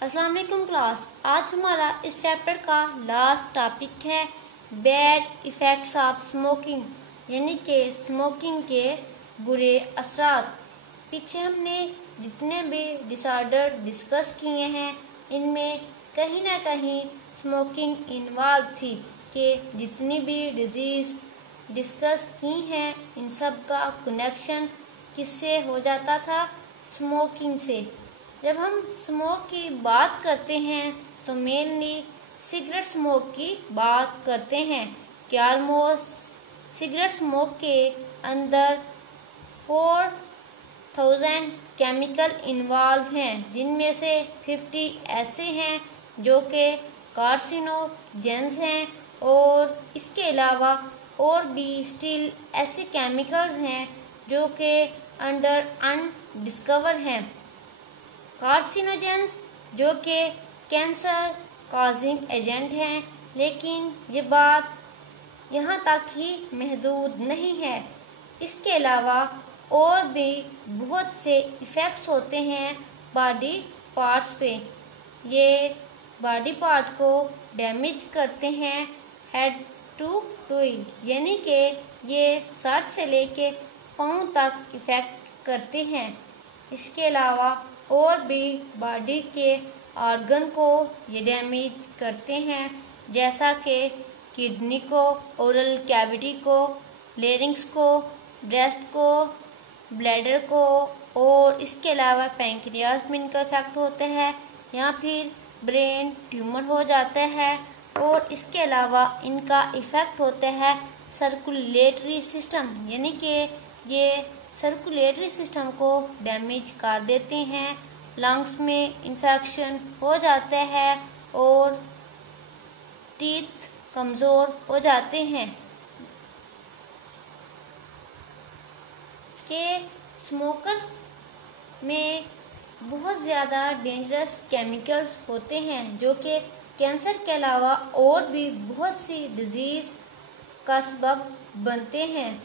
अस्सलाम वालेकुम क्लास। आज हमारा इस चैप्टर का लास्ट टॉपिक है बैड इफ़ेक्ट्स ऑफ स्मोकिंग, यानी कि स्मोकिंग के बुरे असरात। पीछे हमने जितने भी डिसऑर्डर डिस्कस किए हैं इनमें कहीं ना कहीं स्मोकिंग इन्वॉल्व थी कि जितनी भी डिजीज़ डिस्कस की हैं इन सब का कनेक्शन किससे हो जाता था? स्मोकिंग से। जब हम स्मोक की बात करते हैं तो मेनली सिगरेट स्मोक की बात करते हैं कि ऑलमोस्ट सिगरेट स्मोक के अंदर 4000 केमिकल इन्वॉल्व हैं, जिनमें से 50 ऐसे हैं जो कि कार्सिनोजेंस हैं और इसके अलावा और भी स्टिल ऐसे केमिकल्स हैं जो कि अंडर अनडिस्कवर हैं। कार्सिनोजेंस जो कि कैंसर कॉजिंग एजेंट हैं, लेकिन ये बात यहाँ तक ही महदूद नहीं है। इसके अलावा और भी बहुत से इफ़ेक्ट्स होते हैं बॉडी पार्ट्स पे। ये बॉडी पार्ट को डैमेज करते हैं हेड टू टोई, यानी कि ये सर से लेके पाँव तक इफ़ेक्ट करते हैं। इसके अलावा और भी बॉडी के ऑर्गन को ये डैमेज करते हैं, जैसा कि किडनी को, ओरल कैविटी को, लेरिंग्स को, ब्रेस्ट को, ब्लैडर को, और इसके अलावा पैंक्रियाज में इनका इफेक्ट होता है या फिर ब्रेन ट्यूमर हो जाता है। और इसके अलावा इनका इफेक्ट होता है सर्कुलेटरी सिस्टम, यानी कि ये सर्कुलेटरी सिस्टम को डैमेज कर देते हैं। लंग्स में इन्फेक्शन हो जाता है और टीथ कमज़ोर हो जाते हैं। कि स्मोकर्स में बहुत ज़्यादा डेंजरस केमिकल्स होते हैं जो कि कैंसर के अलावा और भी बहुत सी डिजीज़ का सबब बनते हैं।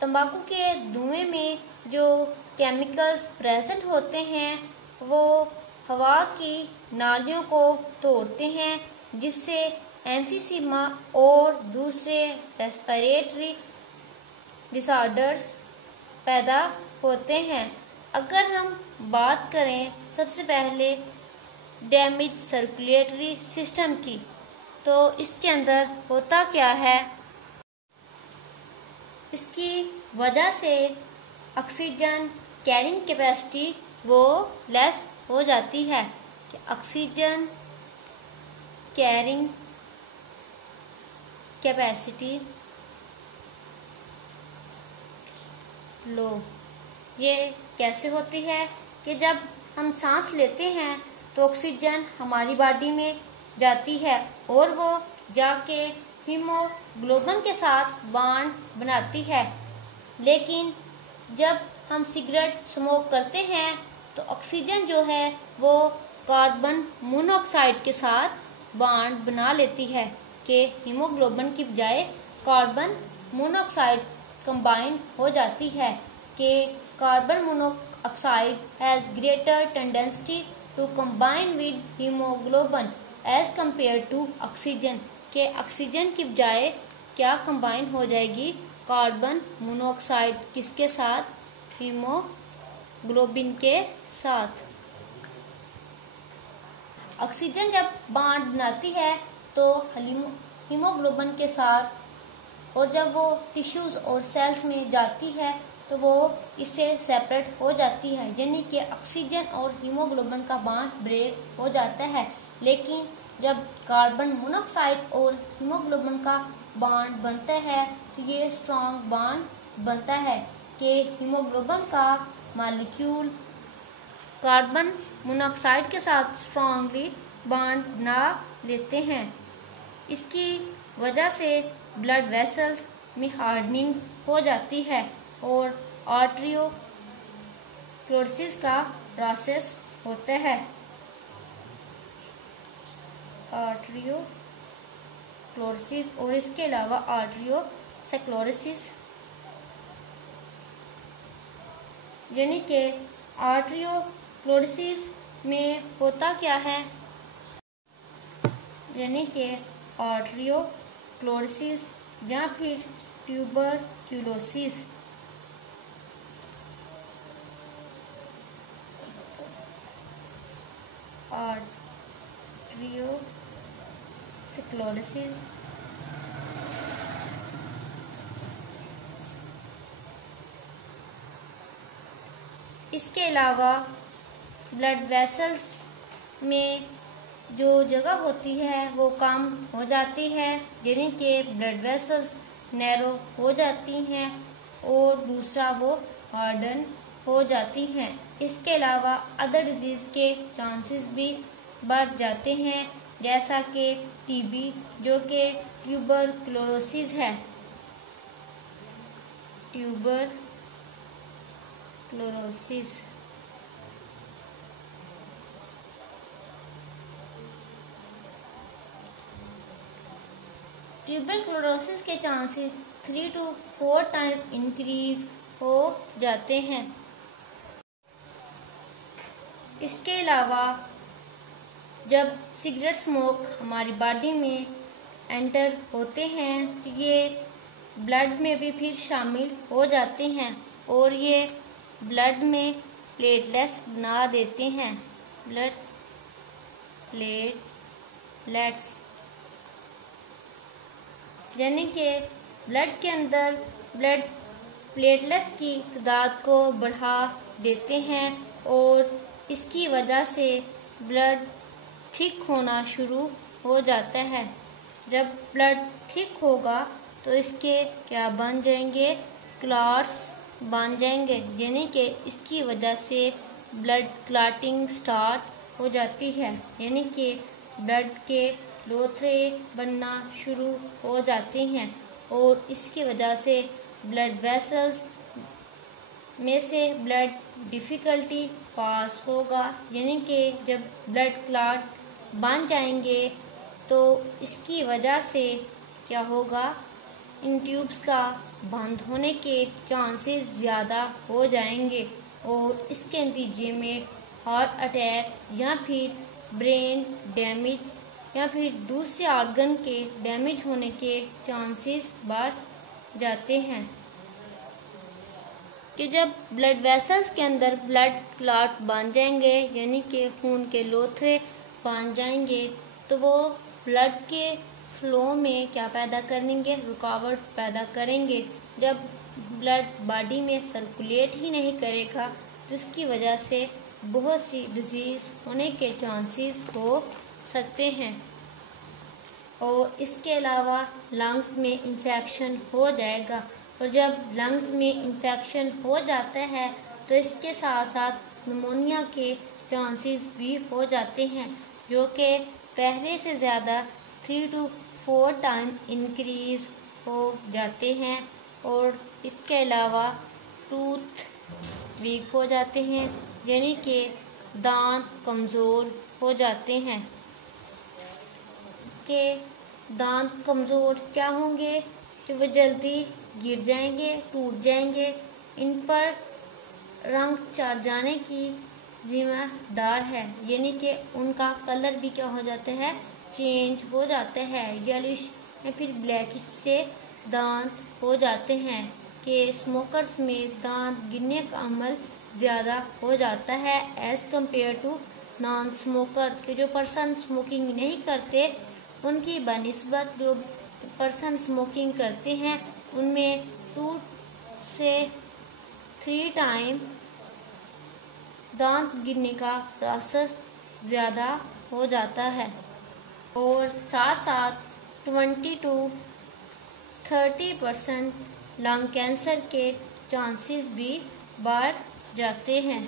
तंबाकू के धुएं में जो केमिकल्स प्रेजेंट होते हैं वो हवा की नालियों को तोड़ते हैं, जिससे एम्फीसीमा और दूसरे रेस्पिरेटरी डिसऑर्डर्स पैदा होते हैं। अगर हम बात करें सबसे पहले डैमेज सर्कुलेटरी सिस्टम की, तो इसके अंदर होता क्या है? इसकी वजह से ऑक्सीजन कैरिंग कैपेसिटी वो लेस हो जाती है कि ऑक्सीजन कैरिंग कैपेसिटी लो। ये कैसे होती है कि जब हम सांस लेते हैं तो ऑक्सीजन हमारी बॉडी में जाती है और वो जाके हीमोग्लोबिन के साथ बॉन्ड बनाती है, लेकिन जब हम सिगरेट स्मोक करते हैं तो ऑक्सीजन जो है वो कार्बन मोनोऑक्साइड के साथ बॉन्ड बना लेती है कि हीमोग्लोबिन की बजाय कार्बन मोनोऑक्साइड कंबाइन हो जाती है कि carbon monoxide has greater tendency to combine with haemoglobin as compare to oxygen, के ऑक्सीजन की बजाय क्या कंबाइन हो जाएगी? कार्बन मोनोऑक्साइड किसके साथ? हीमोग्लोबिन के साथ। ऑक्सीजन जब बॉन्ड बनाती है तो हीमोग्लोबिन के साथ, और जब वो टिश्यूज और सेल्स में जाती है तो वो इससे सेपरेट हो जाती है, यानी कि ऑक्सीजन और हीमोग्लोबिन का बॉन्ड ब्रेक हो जाता है। लेकिन जब कार्बन मोनोऑक्साइड और हीमोग्लोबिन का बॉन्ड बनता है तो ये स्ट्रॉन्ग बॉन्ड बनता है कि हीमोग्लोबिन का मॉलिक्यूल कार्बन मोनोऑक्साइड के साथ स्ट्रॉन्गली बॉन्ड बना लेते हैं। इसकी वजह से ब्लड वेसल्स में हार्डनिंग हो जाती है और आर्टरियोक्लोरोसिस का प्रोसेस होता है। आर्टरियोक्लोरोसिस और इसके अलावा आर्टरियोस्क्लेरोसिस, यानी कि आर्टरियोक्लोरोसिस में होता क्या है, यानी कि आर्टरियोक्लोरोसिस या फिर ट्यूबरक्यूलोसिस। आर्टरियोस्क्लेरोसिस इसके अलावा ब्लड वेसल्स में जो जगह होती है वो कम हो जाती है, यानी कि ब्लड वेसल्स नैरो हो जाती हैं और दूसरा वो हार्डन हो जाती हैं। इसके अलावा अदर डिजीज़ के चांसेस भी बढ़ जाते हैं, जैसा कि टीबी जो कि ट्यूबरक्लोरोसिस है। ट्यूबरक्लोरोसिस ट्यूबरक्लोरोसिस के चांसेस 3 to 4 टाइम इंक्रीज हो जाते हैं। इसके अलावा जब सिगरेट स्मोक हमारी बॉडी में एंटर होते हैं तो ये ब्लड में भी फिर शामिल हो जाते हैं और ये ब्लड में प्लेटलेट्स बना देते हैं। ब्लड प्लेटलेट्स यानी कि ब्लड के अंदर ब्लड प्लेटलेट्स की तादाद को बढ़ा देते हैं और इसकी वजह से ब्लड थिक होना शुरू हो जाता है। जब ब्लड थिक होगा तो इसके क्या बन जाएंगे, क्लॉट्स बन जाएंगे, यानी कि इसकी वजह से ब्लड क्लॉटिंग स्टार्ट हो जाती है, यानी कि ब्लड के लोथरे बनना शुरू हो जाते हैं और इसकी वजह से ब्लड वेसल्स में से ब्लड डिफ़िकल्टी पास होगा, यानी कि जब ब्लड क्लॉट बन जाएंगे तो इसकी वजह से क्या होगा, इन ट्यूब्स का बंद होने के चांसेस ज़्यादा हो जाएंगे और इसके नतीजे में हार्ट अटैक या फिर ब्रेन डैमेज या फिर दूसरे ऑर्गन के डैमेज होने के चांसेस बढ़ जाते हैं। कि जब ब्लड वेसल्स के अंदर ब्लड क्लॉट बन जाएंगे, यानी कि खून के लोथरे बन जाएंगे, तो वो ब्लड के फ्लो में क्या पैदा करेंगे, रुकावट पैदा करेंगे। जब ब्लड बॉडी में सर्कुलेट ही नहीं करेगा तो इसकी वजह से बहुत सी डिजीज़ होने के चांसेस हो सकते हैं और इसके अलावा लंग्स में इन्फेक्शन हो जाएगा और जब लंग्स में इन्फेक्शन हो जाता है तो इसके साथ साथ निमोनिया के चांसेस भी हो जाते हैं, जो कि पहले से ज़्यादा 3 to 4 टाइम इंक्रीज हो जाते हैं और इसके अलावा टूथ वीक हो जाते हैं, यानी कि दांत कमज़ोर हो जाते हैं। कि दांत कमज़ोर क्या होंगे कि वो जल्दी गिर जाएंगे, टूट जाएंगे, इन पर रंग चढ़ जाने की जिम्मेदार है, यानी कि उनका कलर भी क्या हो जाता है, चेंज हो जाता है, येलिश या फिर ब्लैकिश से दांत हो जाते हैं। कि स्मोकर्स में दांत गिरने का अमल ज़्यादा हो जाता है as compare to non smoker, कि जो पर्सन स्मोकिंग नहीं करते उनकी बनिस्बत जो पर्सन स्मोकिंग करते हैं उनमें 2 से 3 टाइम दांत गिरने का प्रोसेस ज़्यादा हो जाता है और साथ साथ 20 to 30% लंग कैंसर के चांसेस भी बढ़ जाते हैं।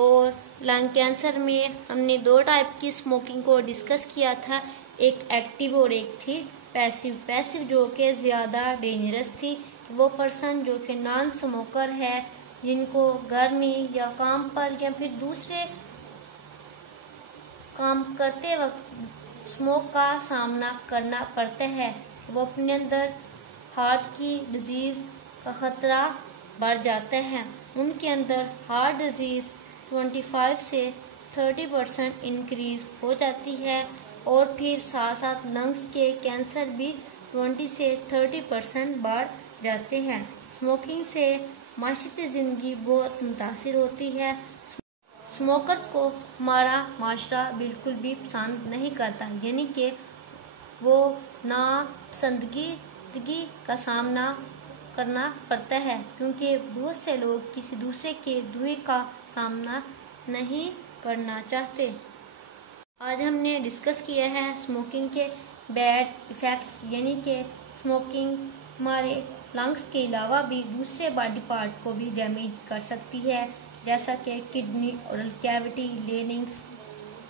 और लंग कैंसर में हमने 2 टाइप की स्मोकिंग को डिस्कस किया था, एक एक्टिव और एक थी पैसिव। पैसिव जो कि ज़्यादा डेंजरस थी, वो पर्सन जो कि नॉन स्मोकर है, जिनको घर में या काम पर या फिर दूसरे काम करते वक्त स्मोक का सामना करना पड़ता है, वो अपने अंदर हार्ट की डिजीज़ का ख़तरा बढ़ जाता है। उनके अंदर हार्ट डिजीज़ 25 से 30% इंक्रीज हो जाती है और फिर साथ साथ लंग्स के कैंसर भी 20 से 30% बढ़ जाते हैं। स्मोकिंग से माशरती ज़िंदगी बहुत मुतासिर होती है। स्मोकर्स को हमारा माशरा बिल्कुल भी पसंद नहीं करता, यानी कि वो नापसंदगी का सामना करना पड़ता है, क्योंकि बहुत से लोग किसी दूसरे के धुएं का सामना नहीं करना चाहते। आज हमने डिस्कस किया है स्मोकिंग के बैड इफ़ेक्ट्स, यानी कि स्मोकिंग हमारे लंग्स के अलावा भी दूसरे बॉडी पार्ट को भी डैमेज कर सकती है, जैसा कि kidney, oral cavity, linings,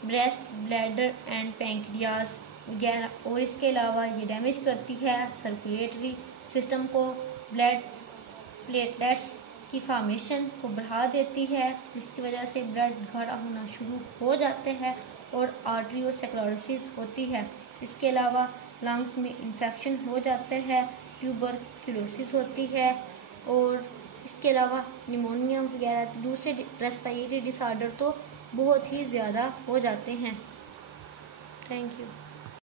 breast, bladder and pancreas वगैरह। और इसके अलावा ये डैमेज करती है सर्कुलेटरी सिस्टम को, ब्लड प्लेटलेट्स की फॉर्मेशन को बढ़ा देती है, जिसकी वजह से ब्लड गाढ़ा होना शुरू हो जाते हैं और आर्टरियोस्क्लेरोसिस होती है। इसके अलावा लंग्स में इन्फेक्शन हो जाते हैं, ट्यूबरक्लोसिस होती है और इसके अलावा निमोनिया वगैरह दूसरे रेस्पिरेटरी डिसऑर्डर तो बहुत ही ज़्यादा हो जाते हैं। Thank you.